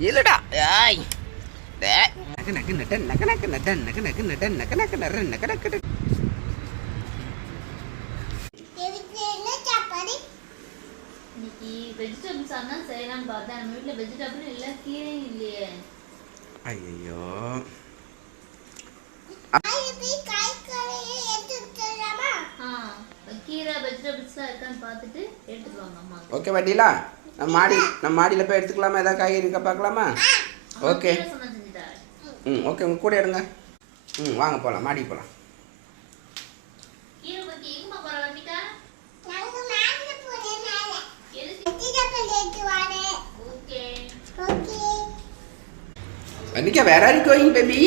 இல்லடா. ஏய். நக்கு நக்கு நட நக்கு நக்கு நட நக்கு நக்கு நட நக்கு நக்கு நர நக்கு நக்கு நட. வெஜிடபிள்ஸ் தான் செய்யலாம்னு பார்த்தேன் நம்ம வீட்டில் வெஜிடபிள் இல்லை கீரையும் இல்லையே ஐயோ கீரை வெஜிடபிள்ஸ் தான் இருக்கான்னு பார்த்துட்டு எடுத்துட்டு வாங்க அம்மா. ஓகே வட்டிலா நம்ம மாடி நம்ம மாடியில் போய் எடுத்துக்கலாமா? ஏதாவது காய்கறி இருக்கா பார்க்கலாமா? ஓகே. ம் ஓகே. உங்கள் கூட எடுங்க ம் வாங்க போகலாம் மாடிக்கு போகலாம் வண்டிக்கா வேற ஆர் கோயிங் பேபி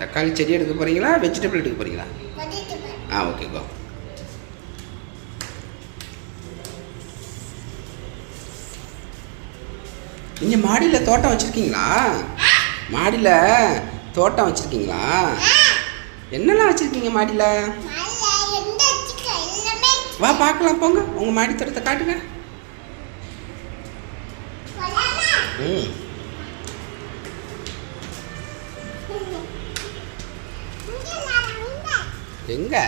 தக்காளி செடி எடுக்க போகிறீங்களா வெஜிடபிள் எடுக்க போகிறீங்களா ஆ ஓகே கோ நீங்கள் மாடியில் தோட்டம் வச்சுருக்கீங்களா? மாடியில் தோட்டம் வச்சுருக்கீங்களா? என்னெல்லாம் வச்சுருக்கீங்க மாடியில்? வா பார்க்கலாம் போங்க. உங்கள் மாடி தோட்டத்தை காட்டுங்க. ம். எங்கே?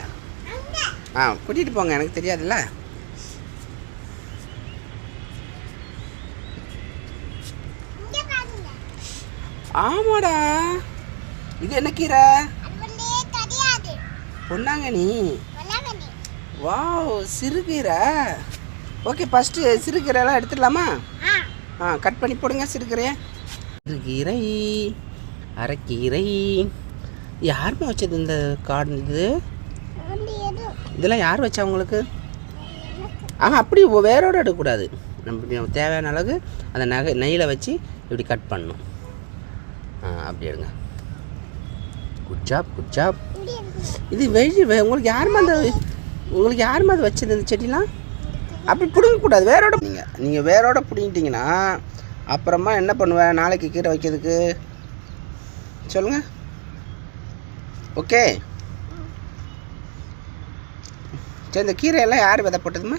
ஆ கூட்டிகிட்டு போங்க எனக்கு தெரியாதுல்ல. ஆமாடா. இது என்ன கீரை? பொன்னாங்கண்ணி. வாவ் சிறுகீரை ஓகே ஃபஸ்ட்டு சிறுகீரைலாம் எடுத்துடலாமா? ஆ. கட் பண்ணி போடுங்க சிறுகீரையை சிறுகீரை அரைக்கீரை யாரும்மா வச்சது இந்த கார்டு இது? இதெல்லாம் யார் வச்சா உங்களுக்கு? ஆஹா அப்படி வேரோட எடுக்கக்கூடாது. நம்ம தேவையான அளவுக்கு அந்த நகை நெய்யில் வச்சு இப்படி கட் பண்ணணும். ஆ அப்படி எடுங்க குட் ஜாப் குட் ஜாப் இது வெளி வே- உங்களுக்கு யாருமா அந்த உங்களுக்கு யாருமா அது வச்சது இந்த செடிலாம்? அப்படி பிடுங்கக்கூடாது வேரோட நீங்கள் நீங்கள் வேரோட பிடுங்கிட்டீங்கன்னா அப்புறமா என்ன பண்ணுவேன் நாளைக்கு கீரை வைக்கிறதுக்கு? சொல்லுங்கள் ஓகே சரி இந்த கீரையெல்லாம் யார் விதை போட்டதுமா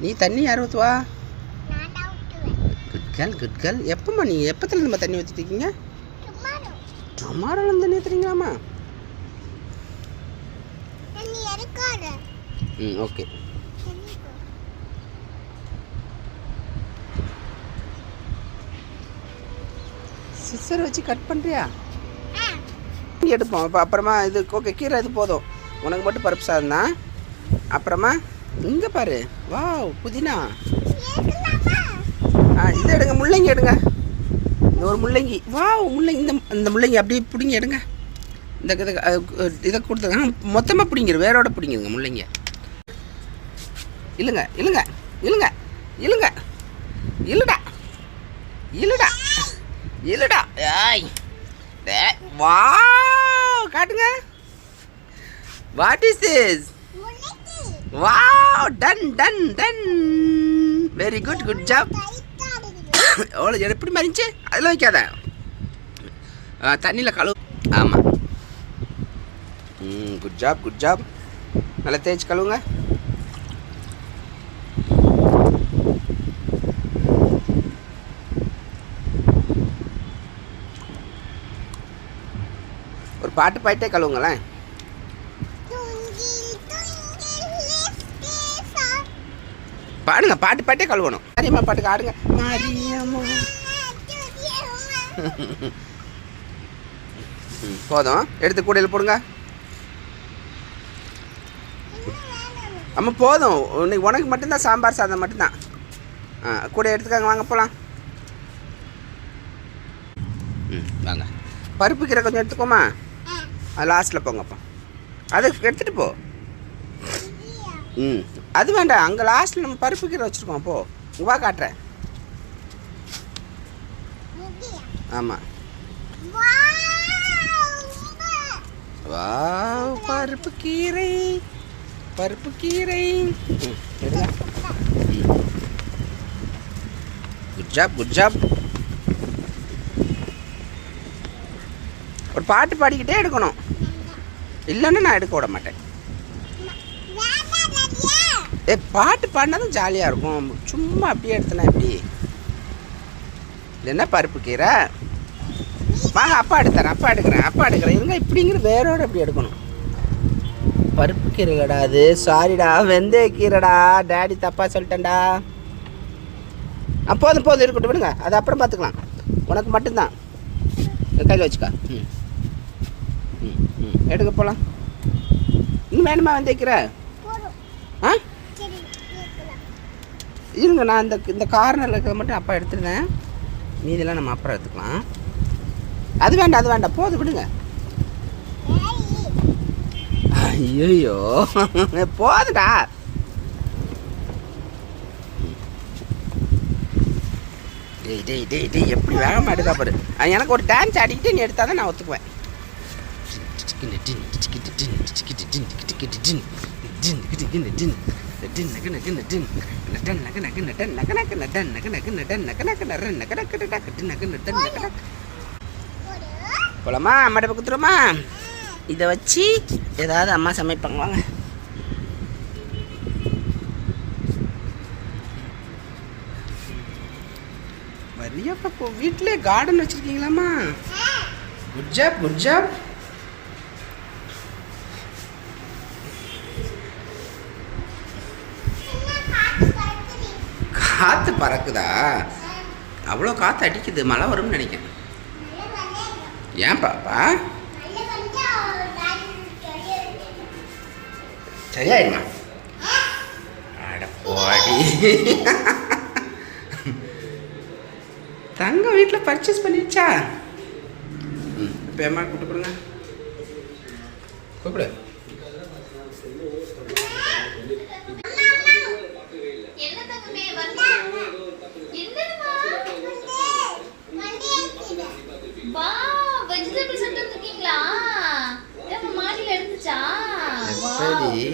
நீ தண்ணி யார் ஊற்றுவா கேர்ள் குட் கேர்ள் எப்போம்மா நீ எப்பத்துல நம்ம தண்ணி ஊற்றிட்டு இருக்கீங்க டொமாரோல தண்ணி ஊற்றுறீங்களாம்மா ம் ஓகே சிசர் வச்சு கட் பண்ணுறியா எடுப்போம். இப்போ அப்புறமா இது ஓகே கீரை இது போதும். உனக்கு மட்டும் பருப்பு சாதம் தான். அப்புறமா இங்கே பாரு. வாவ் புதினா. இது எடுங்க முள்ளங்கி எடுங்க. இந்த ஒரு முள்ளங்கி. வாவ் முள்ளங்கி. இந்த இந்த முள்ளங்கி அப்படியே பிடிங்கி எடுங்க. இந்த இதை இதை கொடுத்து ஆ மொத்தமாக பிடிங்கிரு. வேரோட பிடிங்கிருங்க முள்ளங்கிய. இழுங்க இழுங்க இழுங்க இழுங்க. இழுடா. இழுடா. இழுடா. ஏய். வாவ் காட்டுங்க. What is this wow done done done very good good job எவ்வளோ எப்படி மறிஞ்சு அதெல்லாம் வைக்காத. தண்ணியில் கழுவு. ஆமாம் ம் குட் ஜாப் குட் ஜாப் நல்லா தேய்ச்சி கழுவுங்க. ஒரு பாட்டு பாயிட்டே கழுவுங்களேன். பாடுங்க பாட்டு பாட்டே கழுவணும். மாரியம்மா பாட்டுக்கு ஆடுங்க. மாரியம்மா. ம், போதும். எடுத்து கூடையில் போடுங்க. அம்மா போதும். இன்னைக்கு உனக்கு மட்டும்தான் சாம்பார் சாதம் மட்டும்தான். ஆ கூட எடுத்துக்காங்க வாங்க போகலாம் ம் வாங்க. பருப்பு கீரை கொஞ்சம் எடுத்துக்கோமா? அது லாஸ்ட்டில் போங்கப்பா. அதை எடுத்துகிட்டு போ. ம். அது வேண்டாம் அங்கே லாஸ்ட்டில் நம்ம பருப்பு கீரை வச்சுருக்கோம் போ. வா காட்டுறேன். ஆமாம் வாவ் பருப்பு கீரை. பருப்பு கீரை. குட் ஜாப் குட் ஜாப் ஒரு பாட்டு பாடிக்கிட்டே எடுக்கணும். இல்லைன்னு நான் எடுக்க விட மாட்டேன். ஏ பாட்டு பாடினாதான் ஜாலியாக இருக்கும். சும்மா அப்படியே எடுத்தனா எப்படி? இது என்ன பருப்பு கீரை. வாங்க அப்பா எடுத்துறேன் அப்பா எடுக்கிறேன் அப்பா எடுக்கிறேன். இவங்க இப்படிங்கிற வேரோட அப்படி எடுக்கணும். பருப்பு கீரைடா அது. சாரிடா வெந்தய கீரைடா. டேடி தப்பா சொல்லிட்டேன்டா. போதும் போதும் இருக்கட்டும் விடுங்க. அது அப்புறம் பார்த்துக்கலாம். உனக்கு மட்டும்தான். கையில் வச்சுக்கா. ம். ம் ம். எடுக்க போகலாம் இன்னும் வேணுமா வெந்தய கீரை? ஆ? இருங்க நான் இந்த இந்த கார்னரில் இருக்கிறத மட்டும் அப்பா எடுத்துருந்தேன் மீதெல்லாம் நம்ம அப்புறம் எடுத்துக்கலாம் அது வேண்டாம் அது வேண்டாம் போது விடுங்க ஐயோ போதுடா டேய் டேய் டேய் டேய் எப்படி வேகமாக எடுக்கா பாரு எனக்கு ஒரு டான்ஸ் ஆடிக்கிட்டு நீ எடுத்தால் தான் நான் ஒத்துக்குவேன் போலாமா? அம்மாட்ட பக்கத்துருமா இதை வச்சு ஏதாவது அம்மா சமைப்பாங்க. வாங்க. வரியாப்பா இப்போ வீட்டிலே கார்டன் வச்சுருக்கீங்களாம்மா? குட் ஜாப் குட் ஜாப் காற்று பறக்குதா? அவ்வளோ காற்று அடிக்குது மழை வரும்னு நினைக்கிறேன். ஏன் பாப்பா? சரியாயிடுமா? அட போடி. தங்கம் வீட்டில் பர்ச்சேஸ் பண்ணிடுச்சா ம் இப்போ ஏமா கூப்பிட்டு கொடுங்க கூப்பிடு என்ன தங்கமே வரல என்னதுமா வா வெஜிடபிள் செட் வந்திருக்கீங்களா ஏம்மா மாடியில எடுத்துச்சா எப்படி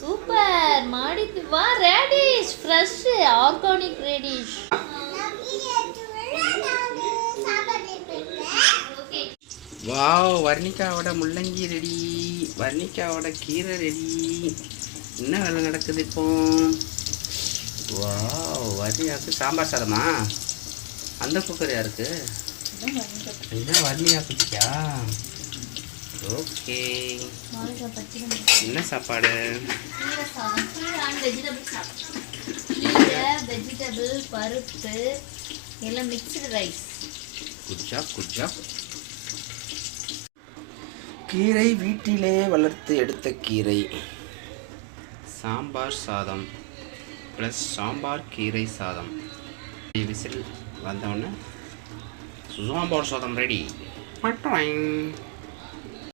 சூப்பர் மாடிக்கு வா radish fresh organic radish okay wow வர்ணிகாவோட முள்ளங்கி ரெடி. வர்ணிகாவோட கீரை ரெடி. என்ன வேலை நடக்குது இப்போ? வாவ் வர்ணிகாவுக்கு சாம்பார் சாதமா? அந்த குக்கர் யாருக்கு? இதுதான் வர்ணிகா குட்டியா ஓகே. என்ன சாப்பாடு? வெஜிடபிள் பருப்பு எல்லாம் mixed rice good job good job கீரை வீட்டிலே வளர்த்து எடுத்த கீரை. சாம்பார் சாதம் ப்ளஸ் சாம்பார் கீரை சாதம். விசில் வந்தவுடனே சாம்பார் சாதம் ரெடி பட்டாய்